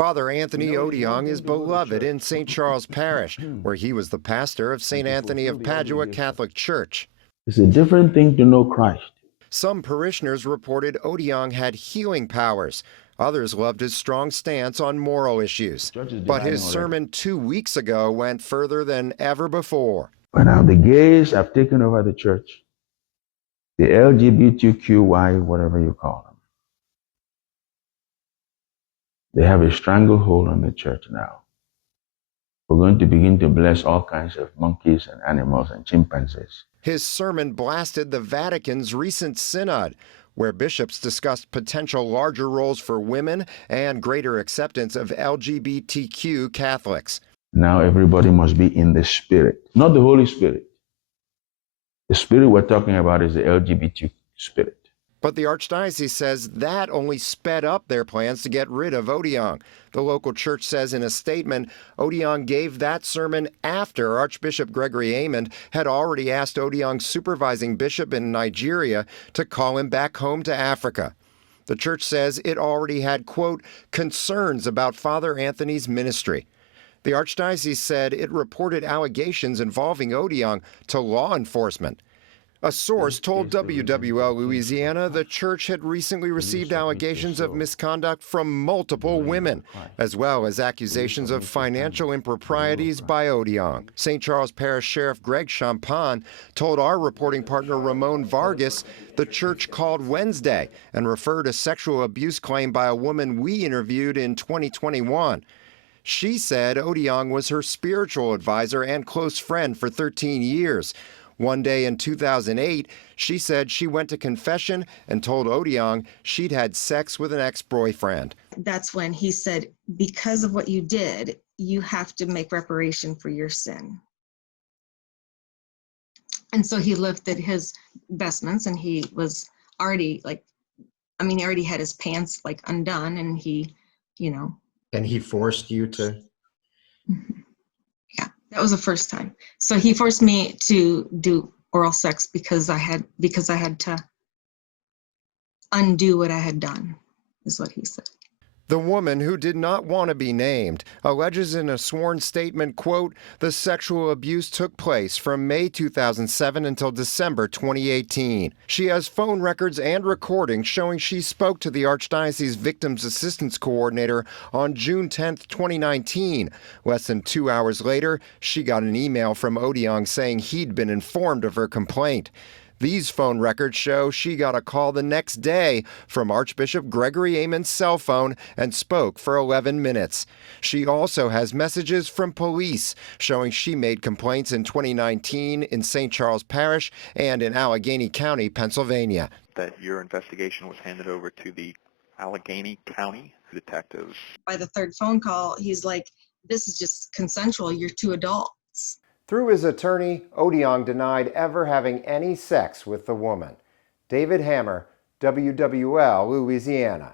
Father Anthony It's one Odiong thing is to go to beloved in church St. Charles Parish, where he was the pastor of St. and to Anthony fulfill of the Padua obligation. Catholic Church. It's a different thing to know Christ. Some parishioners reported Odiong had healing powers. Others loved his strong stance on moral issues. Church is But dividing his already. sermon 2 weeks ago went further than ever before. But now the gays have taken over the church. The LGBTQY, whatever you call them. They have a stranglehold on the church now. We're going to begin to bless all kinds of monkeys and animals and chimpanzees. His sermon blasted the Vatican's recent synod, where bishops discussed potential larger roles for women and greater acceptance of LGBTQ Catholics. Now everybody must be in the Spirit, not the Holy Spirit. The Spirit we're talking about is the LGBT spirit. But the Archdiocese says that only sped up their plans to get rid of Odiong. The local church says in a statement, Odiong gave that sermon after Archbishop Gregory Amond had already asked Odiong's supervising bishop in Nigeria to call him back home to Africa. The church says it already had, quote, concerns about Father Anthony's ministry. The Archdiocese said it reported allegations involving Odiong to law enforcement. A source told WWL Louisiana the church had recently received allegations of misconduct from multiple women, as well as accusations of financial improprieties by Odiong. St. Charles Parish Sheriff Greg Champagne told our reporting partner Ramon Vargas the church called Wednesday and referred a sexual abuse claim by a woman we interviewed in 2021. She said Odiong was her spiritual advisor and close friend for 13 years. One day in 2008, she said she went to confession and told Odiong she'd had sex with an ex-boyfriend. That's when he said, because of what you did, you have to make reparation for your sin. And so he lifted his vestments and he was already he already had his pants undone and he, And he forced you to? Yeah, that was the first time. So he forced me to do oral sex because I had to undo what I had done, is what he said. The woman, who did not want to be named, alleges in a sworn statement, quote, the sexual abuse took place from May 2007 until December 2018. She has phone records and recordings showing she spoke to the Archdiocese Victims Assistance Coordinator on June 10, 2019. Less than 2 hours later, she got an email from Odiong saying he'd been informed of her complaint. These phone records show she got a call the next day from Archbishop Gregory Amond's cell phone and spoke for 11 minutes. She also has messages from police showing she made complaints in 2019 in St. Charles Parish and in Allegheny County, Pennsylvania. That your investigation was handed over to the Allegheny County detectives. By the third phone call, he's like, this is just consensual, you're two adults. Through his attorney, Odiong denied ever having any sex with the woman. David Hammer, WWL, Louisiana.